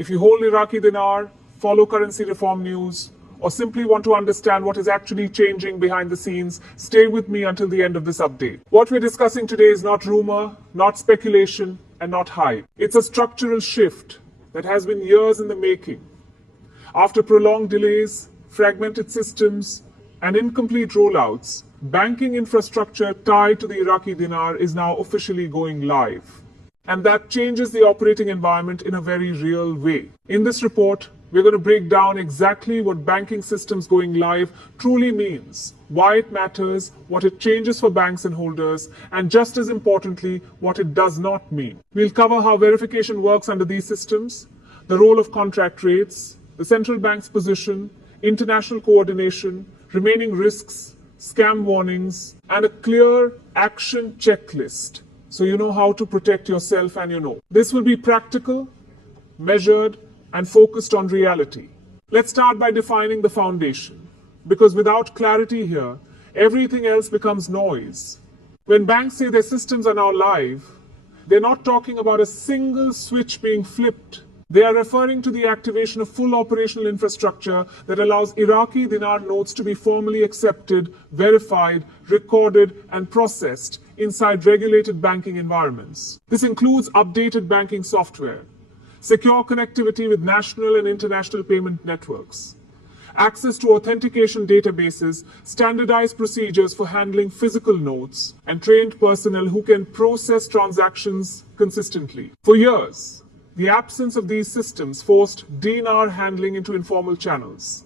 If you hold Iraqi Dinar, follow currency reform news, or simply want to understand what is actually changing behind the scenes, stay with me until the end of this update. What we're discussing today is not rumor, not speculation, and not hype. It's a structural shift that has been years in the making. After prolonged delays, fragmented systems, and incomplete rollouts, banking infrastructure tied to the Iraqi dinar is now officially going live. And that changes the operating environment in a very real way. In this report, we're going to break down exactly what banking systems going live truly means, why it matters, what it changes for banks and holders, and just as importantly, what it does not mean. We'll cover how verification works under these systems, the role of contract rates, the central bank's position, international coordination, remaining risks, scam warnings, and a clear action checklist so you know how to protect yourself and your node. This will be practical, measured, and focused on reality. Let's start by defining the foundation, because without clarity here, everything else becomes noise. When banks say their systems are now live, they're not talking about a single switch being flipped. They are referring to the activation of full operational infrastructure that allows Iraqi dinar notes to be formally accepted, verified, recorded, and processed inside regulated banking environments. This includes updated banking software, secure connectivity with national and international payment networks, access to authentication databases, standardized procedures for handling physical notes, and trained personnel who can process transactions consistently. For years, the absence of these systems forced dinar handling into informal channels.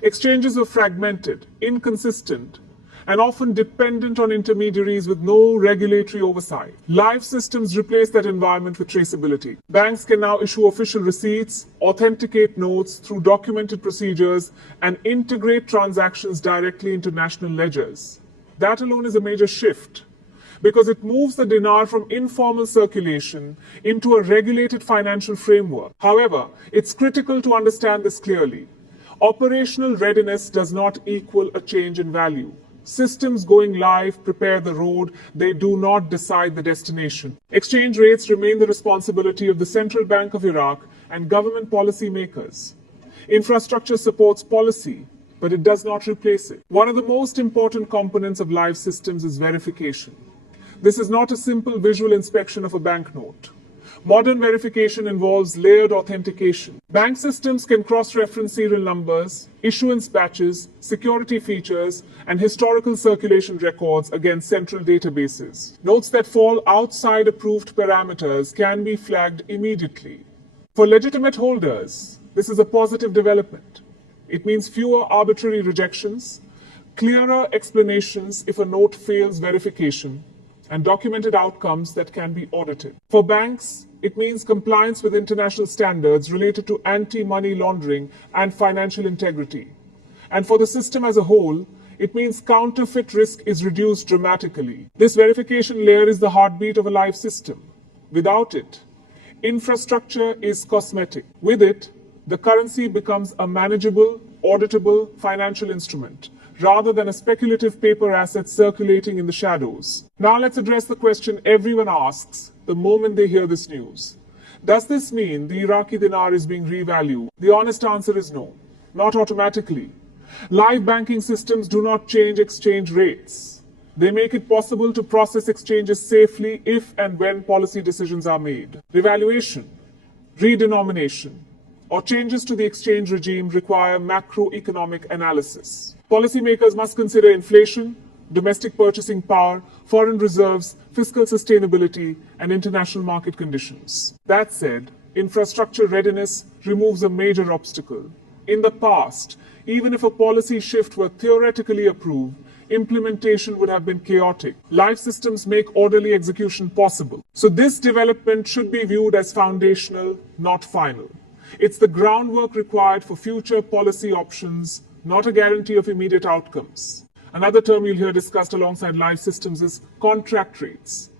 Exchanges were fragmented, inconsistent, and often dependent on intermediaries with no regulatory oversight. Live systems replace that environment with traceability. Banks can now issue official receipts, authenticate notes through documented procedures, and integrate transactions directly into national ledgers. That alone is a major shift, because it moves the dinar from informal circulation into a regulated financial framework. However, it's critical to understand this clearly. Operational readiness does not equal a change in value. Systems going live prepare the road, they do not decide the destination. Exchange rates remain the responsibility of the Central Bank of Iraq and government policy makers. Infrastructure supports policy, but it does not replace it. One of the most important components of live systems is verification. This is not a simple visual inspection of a banknote. Modern verification involves layered authentication. Bank systems can cross-reference serial numbers, issuance batches, security features, and historical circulation records against central databases. Notes that fall outside approved parameters can be flagged immediately. For legitimate holders, this is a positive development. It means fewer arbitrary rejections, clearer explanations if a note fails verification, and documented outcomes that can be audited. For banks, it means compliance with international standards related to anti-money laundering and financial integrity. And for the system as a whole, it means counterfeit risk is reduced dramatically. This verification layer is the heartbeat of a live system. Without it, infrastructure is cosmetic. With it, the currency becomes a manageable, auditable financial instrument, rather than a speculative paper asset circulating in the shadows. Now let's address the question everyone asks the moment they hear this news. Does this mean the Iraqi dinar is being revalued? The honest answer is no, not automatically. Live banking systems do not change exchange rates. They make it possible to process exchanges safely if and when policy decisions are made. Revaluation, redenomination, or changes to the exchange regime require macroeconomic analysis. Policymakers must consider inflation, domestic purchasing power, foreign reserves, fiscal sustainability, and international market conditions. That said, infrastructure readiness removes a major obstacle. In the past, even if a policy shift were theoretically approved, implementation would have been chaotic. Live systems make orderly execution possible. So this development should be viewed as foundational, not final. It's the groundwork required for future policy options, not a guarantee of immediate outcomes. Another term you'll hear discussed alongside live systems is contract rates.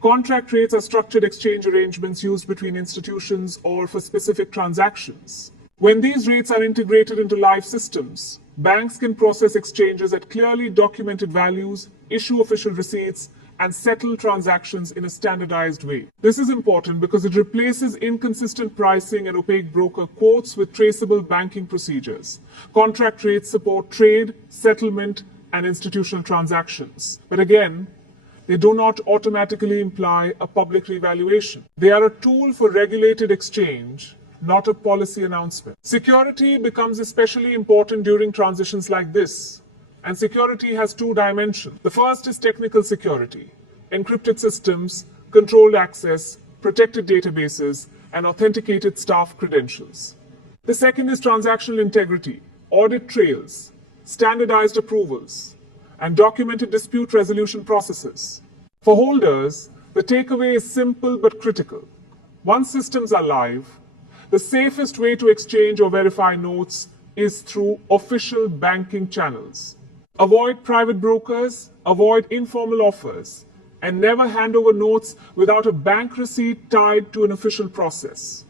Contract rates are structured exchange arrangements used between institutions or for specific transactions. When these rates are integrated into live systems, banks can process exchanges at clearly documented values, issue official receipts, and settle transactions in a standardized way. This is important because it replaces inconsistent pricing and opaque broker quotes with traceable banking procedures. Contract rates support trade, settlement, and institutional transactions. But again, they do not automatically imply a public revaluation. They are a tool for regulated exchange, not a policy announcement. Security becomes especially important during transitions like this. And security has two dimensions. The first is technical security, encrypted systems, controlled access, protected databases, and authenticated staff credentials. The second is transactional integrity, audit trails, standardized approvals, and documented dispute resolution processes. For holders, the takeaway is simple but critical. Once systems are live, the safest way to exchange or verify notes is through official banking channels. Avoid private brokers, avoid informal offers, and never hand over notes without a bank receipt tied to an official process.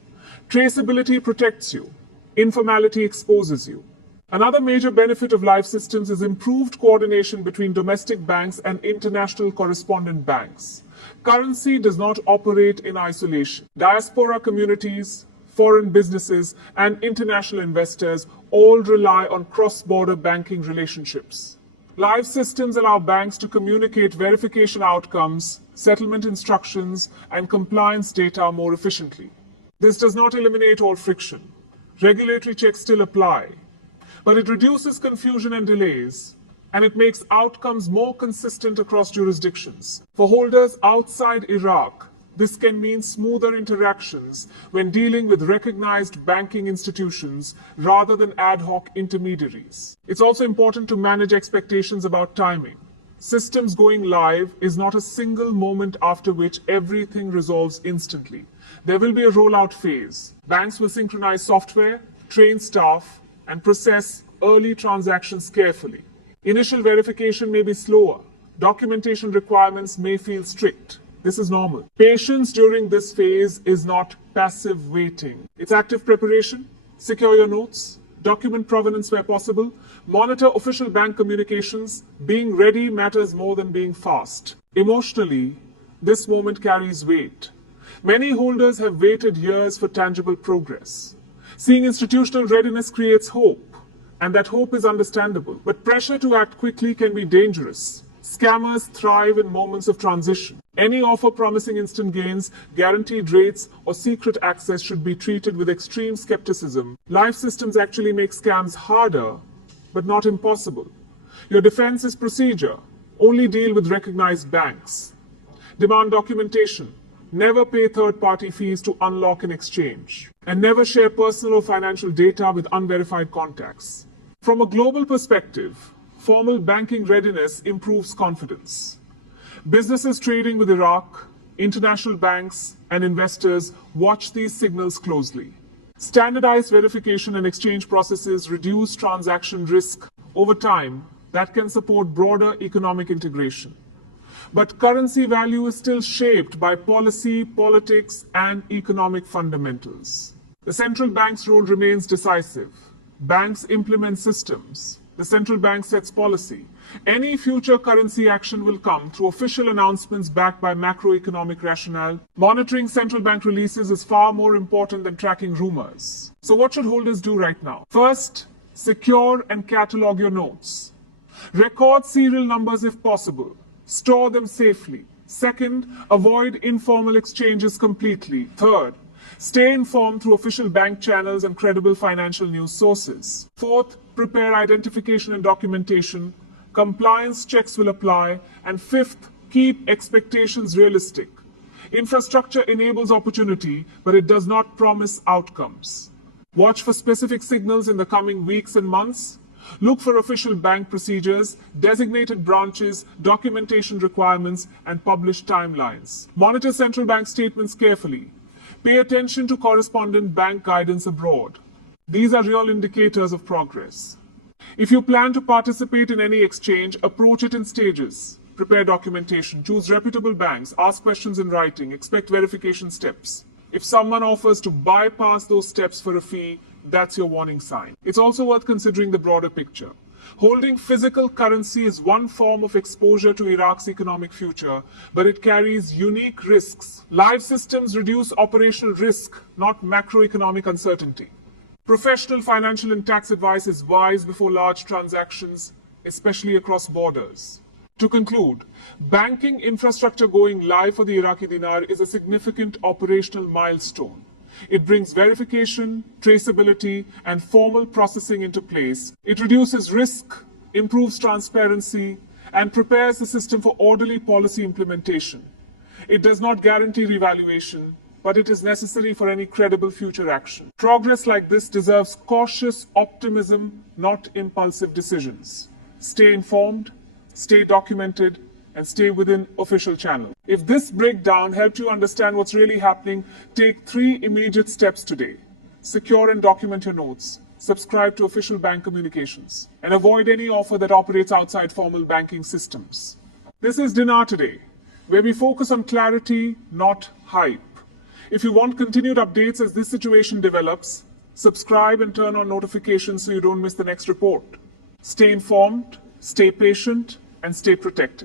Traceability protects you. Informality exposes you. Another major benefit of live systems is improved coordination between domestic banks and international correspondent banks. Currency does not operate in isolation. Diaspora communities, foreign businesses, and international investors all rely on cross-border banking relationships. Live systems allow banks to communicate verification outcomes, settlement instructions, and compliance data more efficiently. This does not eliminate all friction. Regulatory checks still apply. But it reduces confusion and delays, and it makes outcomes more consistent across jurisdictions. For holders outside Iraq, this can mean smoother interactions when dealing with recognized banking institutions rather than ad hoc intermediaries. It's also important to manage expectations about timing. Systems going live is not a single moment after which everything resolves instantly. There will be a rollout phase. Banks will synchronize software, train staff, and process early transactions carefully. Initial verification may be slower. Documentation requirements may feel strict. This is normal. Patience during this phase is not passive waiting. It's active preparation. Secure your notes. Document provenance where possible. Monitor official bank communications. Being ready matters more than being fast. Emotionally, this moment carries weight. Many holders have waited years for tangible progress. Seeing institutional readiness creates hope, and that hope is understandable. But pressure to act quickly can be dangerous. Scammers thrive in moments of transition. Any offer promising instant gains, guaranteed rates, or secret access should be treated with extreme skepticism. Live systems actually make scams harder, but not impossible. Your defense is procedure. Only deal with recognized banks. Demand documentation. Never pay third-party fees to unlock an exchange. And never share personal or financial data with unverified contacts. From a global perspective, formal banking readiness improves confidence. Businesses trading with Iraq, international banks, and investors watch these signals closely. Standardized verification and exchange processes reduce transaction risk over time that can support broader economic integration. But currency value is still shaped by policy, politics, and economic fundamentals. The central bank's role remains decisive. Banks implement systems. The central bank sets policy. Any future currency action will come through official announcements backed by macroeconomic rationale. Monitoring central bank releases is far more important than tracking rumors. So what should holders do right now? First, secure and catalog your notes. Record serial numbers if possible. Store them safely. Second, avoid informal exchanges completely. Third, stay informed through official bank channels and credible financial news sources. Fourth, prepare identification and documentation. Compliance checks will apply. And fifth, keep expectations realistic. Infrastructure enables opportunity, but it does not promise outcomes. Watch for specific signals in the coming weeks and months. Look for official bank procedures, designated branches, documentation requirements, and published timelines. Monitor central bank statements carefully. Pay attention to correspondent bank guidance abroad. These are real indicators of progress. If you plan to participate in any exchange, approach it in stages. Prepare documentation, choose reputable banks, ask questions in writing, expect verification steps. If someone offers to bypass those steps for a fee, that's your warning sign. It's also worth considering the broader picture. Holding physical currency is one form of exposure to Iraq's economic future, but it carries unique risks. Live systems reduce operational risk, not macroeconomic uncertainty. Professional financial and tax advice is wise before large transactions, especially across borders. To conclude, banking infrastructure going live for the Iraqi dinar is a significant operational milestone. It brings verification, traceability, and formal processing into place. It reduces risk, improves transparency, and prepares the system for orderly policy implementation. It does not guarantee revaluation, but it is necessary for any credible future action. Progress like this deserves cautious optimism, not impulsive decisions. Stay informed, stay documented, and stay within official channels. If this breakdown helped you understand what's really happening, take 3 immediate steps today. Secure and document your notes. Subscribe to official bank communications. And avoid any offer that operates outside formal banking systems. This is Dinar Today, where we focus on clarity, not hype. If you want continued updates as this situation develops, subscribe and turn on notifications so you don't miss the next report. Stay informed, stay patient, and stay protected.